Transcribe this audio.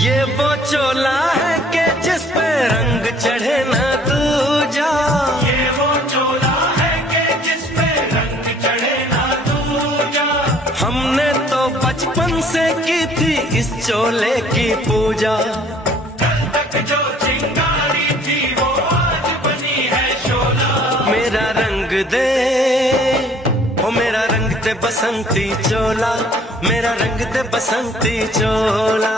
ये वो चोला है कि जिस पे रंग चढ़े ना दूजा। ये वो चोला है कि जिस पे रंग चढ़े ना दूजा। हमने तो बचपन से की थी इस चोले की पूजा। कल तक जो चिंगारी थी वो आज बनी है शोला। मेरा रंग दे ओ मेरा रंग दे बसंती चोला, मेरा रंग दे बसंती चोला।